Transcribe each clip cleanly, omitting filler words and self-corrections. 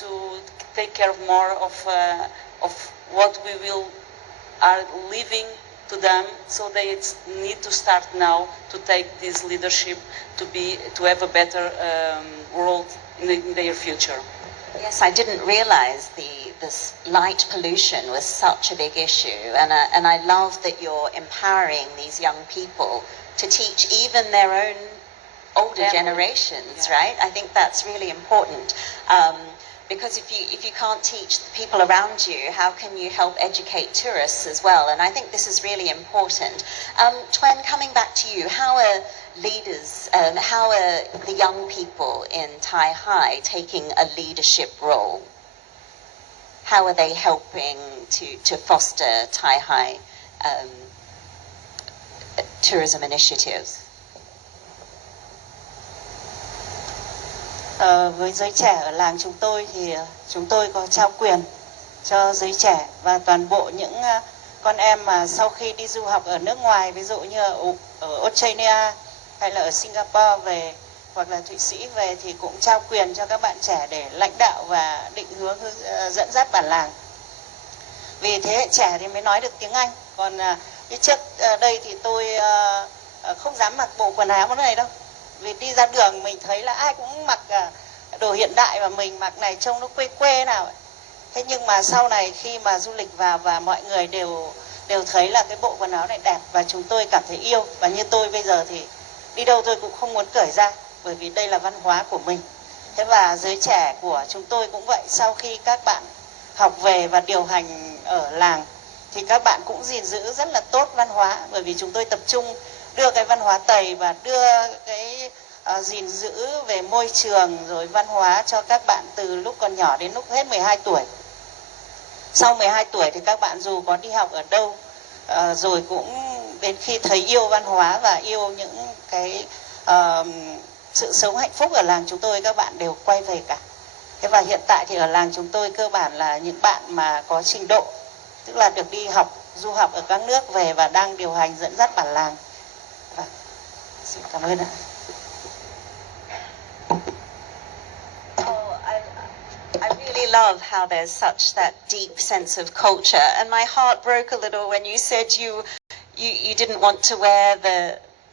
to take care more of what we will are leaving to them, so they need to start now to take this leadership to have a better world in their future. Yes, I didn't realize this light pollution was such a big issue, and I love that you're empowering these young people to teach even their own older generations, right? I think that's really important. Because if you can't teach the people around you, how can you help educate tourists as well? And I think this is really important. Tuan, coming back to you, how are leaders, how are the young people in Thai High taking a leadership role? How are they helping to foster Thai High tourism initiatives? Với giới trẻ ở làng chúng tôi thì chúng tôi có trao quyền cho giới trẻ và toàn bộ những con em mà sau khi đi du học ở nước ngoài, ví dụ như ở Australia hay là ở Singapore về hoặc là Thụy Sĩ về, thì cũng trao quyền cho các bạn trẻ để lãnh đạo và định hướng dẫn dắt bản làng. Vì thế hệ trẻ thì mới nói được tiếng Anh, còn trước đây thì tôi không dám mặc bộ quần áo này đâu. Vì đi ra đường mình thấy là ai cũng mặc đồ hiện đại và mình mặc này trông nó quê quê nào ấy. Thế nhưng mà sau này khi mà du lịch vào và mọi người đều thấy là cái bộ quần áo này đẹp và chúng tôi cảm thấy yêu. Và như tôi bây giờ thì đi đâu tôi cũng không muốn cởi ra, bởi vì đây là văn hóa của mình. Thế và giới trẻ của chúng tôi cũng vậy, sau khi các bạn học về và điều hành ở làng thì các bạn cũng gìn giữ rất là tốt văn hóa, bởi vì chúng tôi tập trung đưa cái văn hóa Tây và đưa cái gìn giữ về môi trường rồi văn hóa cho các bạn từ lúc còn nhỏ đến lúc hết 12 tuổi. Sau 12 tuổi thì các bạn dù có đi học ở đâu rồi cũng đến khi thấy yêu văn hóa và yêu những cái sự sống hạnh phúc ở làng chúng tôi, các bạn đều quay về cả. Thế và hiện tại thì ở làng chúng tôi cơ bản là những bạn mà có trình độ, tức là được đi du học ở các nước về và đang điều hành dẫn dắt bản làng. Xin cảm ơn ạ. I really love how there's such that deep sense of culture, and my heart broke a little when you said you didn't want to wear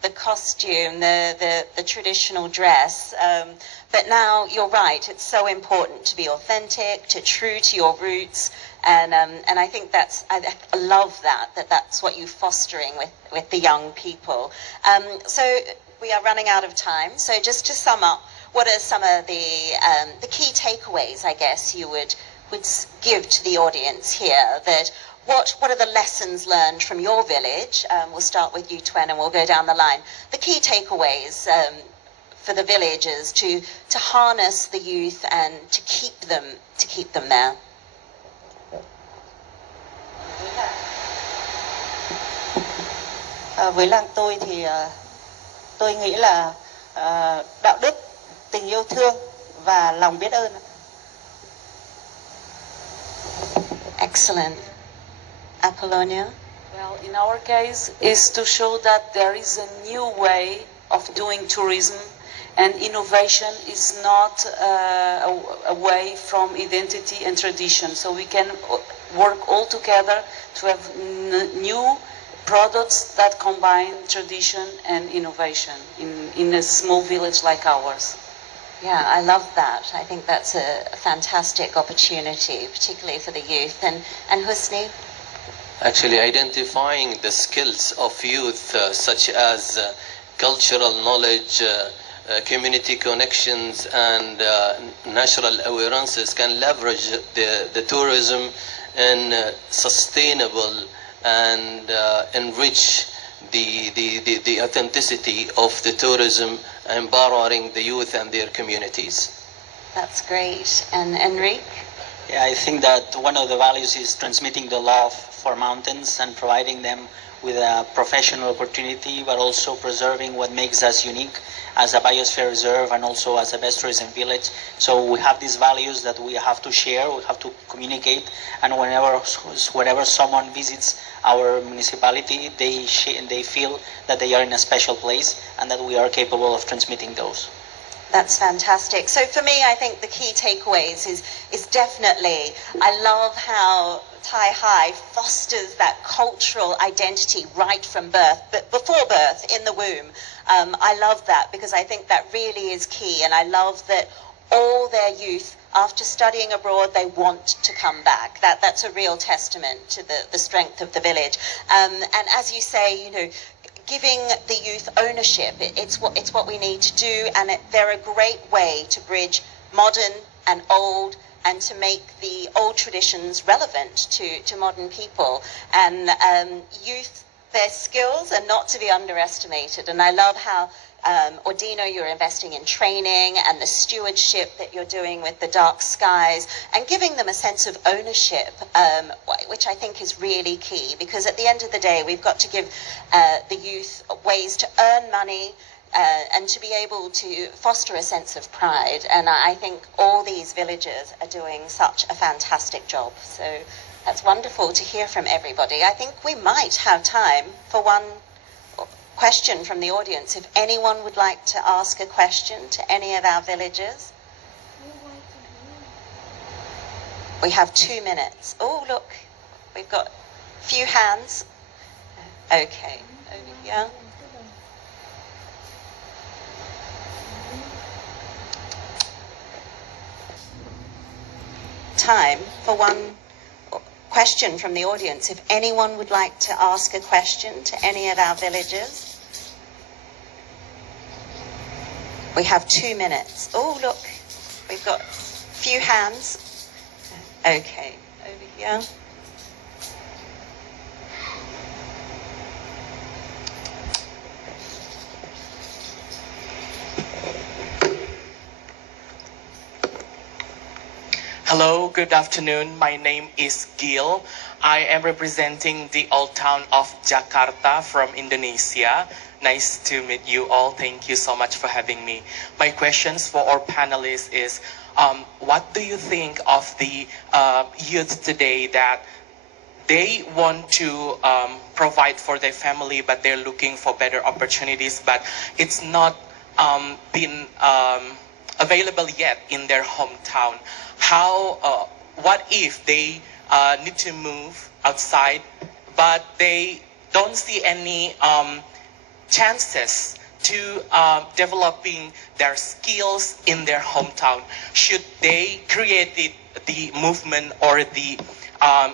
the costume, the traditional dress, but now you're right. It's so important to be authentic, to true to your roots, and I think I love that's what you're fostering with the young people. So we are running out of time. So just to sum up, what are some of the key takeaways, I guess, you would give to the audience here? That what are the lessons learned from your village? We'll start with you, Tuan, and we'll go down the line. The key takeaways for the villagers to harness the youth and to keep them there. Với làng tôi thì tôi nghĩ là đạo đức, tình yêu thương và lòng biết ơn. Excellent. Apolónia? Well, in our case, is to show that there is a new way of doing tourism, and innovation is not a way from identity and tradition. So we can work all together to have new products that combine tradition and innovation in a small village like ours. Yeah, I love that. I think that's a fantastic opportunity, particularly for the youth. And Husni? Actually, identifying the skills of youth, such as cultural knowledge, community connections, and natural awarenesses, can leverage the tourism in sustainable and enrich the authenticity of the tourism, empowering the youth and their communities. That's great. And Enric? Yeah, I think that one of the values is transmitting the love for mountains and providing them with a professional opportunity, but also preserving what makes us unique as a biosphere reserve and also as a best tourism village. So we have these values that we have to share, we have to communicate, and whenever someone visits our municipality, they feel that they are in a special place and that we are capable of transmitting those. That's fantastic. So for me, I think the key takeaways is definitely, I love how Thai High fosters that cultural identity right from birth, but before birth, in the womb. I love that because I think that really is key, and I love that all their youth, after studying abroad, they want to come back. That's a real testament to the strength of the village. And as you say, you know, giving the youth ownership, it's what we need to do, and they're a great way to bridge modern and old, and to make the old traditions relevant to modern people. And youth, their skills are not to be underestimated. And I love how Ordino, you're investing in training and the stewardship that you're doing with the dark skies, and giving them a sense of ownership, which I think is really key, because at the end of the day, we've got to give the youth ways to earn money and to be able to foster a sense of pride. And I think all these villagers are doing such a fantastic job. So that's wonderful to hear from everybody. I think we might have time for one question from the audience. If anyone would like to ask a question to any of our villagers. We have 2 minutes. Oh, look, we've got a few hands. Okay, over here. Time for one question from the audience. If anyone would like to ask a question to any of our villagers. We have 2 minutes. Oh, look, we've got a few hands. Okay, over here. Hello, good afternoon. My name is Gil. I am representing the old town of Jakarta from Indonesia. Nice to meet you all. Thank you so much for having me. My questions for our panelists is, what do you think of the youth today that they want to provide for their family, but they're looking for better opportunities, but it's not been available yet in their hometown? How, what if they need to move outside, but they don't see any chances to developing their skills in their hometown? Should they create the movement or the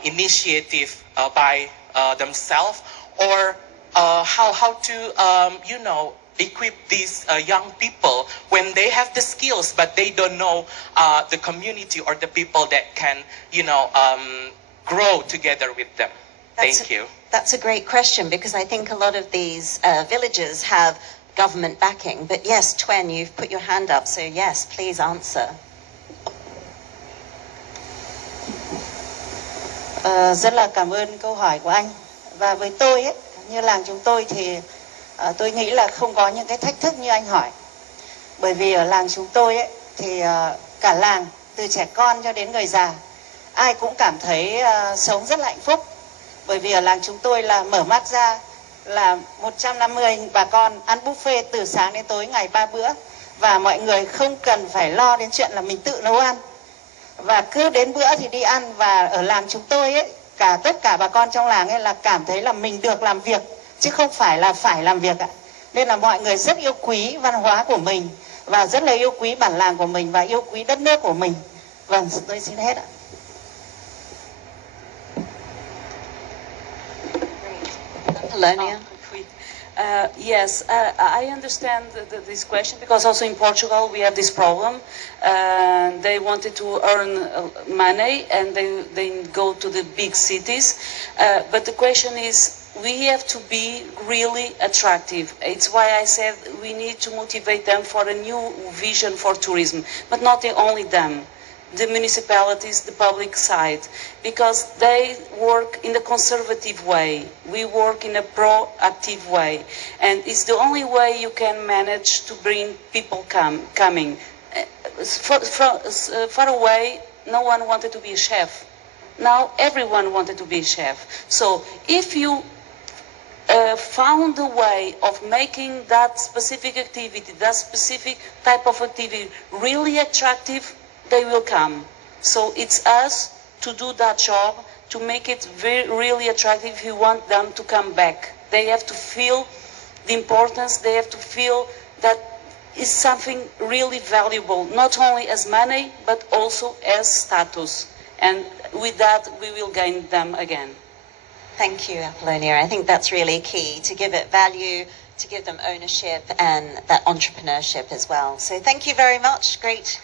initiative by themselves, or how to you know, equip these young people when they have the skills but they don't know the community or the people that can, you know, grow together with them? Thank you. That's a great question, because I think a lot of these villages have government backing. But yes, Tuan, you've put your hand up, so yes, please answer. Rất là cảm ơn câu hỏi của anh. Và với tôi ấy, như làng chúng tôi thì tôi nghĩ là không có những cái thách thức như anh hỏi. Bởi vì ở làng chúng tôi ấy, thì cả làng, từ trẻ con cho đến người già, ai cũng cảm thấy sống rất là hạnh phúc. Bởi vì ở làng chúng tôi là mở mắt ra là 150 bà con ăn buffet từ sáng đến tối ngày 3 bữa. Và mọi người không cần phải lo đến chuyện là mình tự nấu ăn. Và cứ đến bữa thì đi ăn. Và ở làng chúng tôi ấy, tất cả bà con trong làng ấy là cảm thấy là mình được làm việc, chứ không phải là phải làm việc ạ. Nên là mọi người rất yêu quý văn hóa của mình, và rất là yêu quý bản làng của mình, và yêu quý đất nước của mình. Vâng, tôi xin hết ạ. Apolónia. Yes, I understand this question, because also in Portugal we have this problem. They wanted to earn money and they go to the big cities. But the question is, we have to be really attractive. It's why I said we need to motivate them for a new vision for tourism, but not only them. The municipalities, the public side, because they work in a conservative way. We work in a proactive way, and it's the only way you can manage to bring people coming. Far away, no one wanted to be a chef. Now everyone wanted to be a chef. So if you found a way of making that specific activity, that specific type of activity really attractive, they will come. So it's us to do that job, to make it really attractive if you want them to come back. They have to feel the importance, they have to feel that it's something really valuable, not only as money, but also as status. And with that, we will gain them again. Thank you, Apolónia. I think that's really key, to give it value, to give them ownership and that entrepreneurship as well. So thank you very much. Great.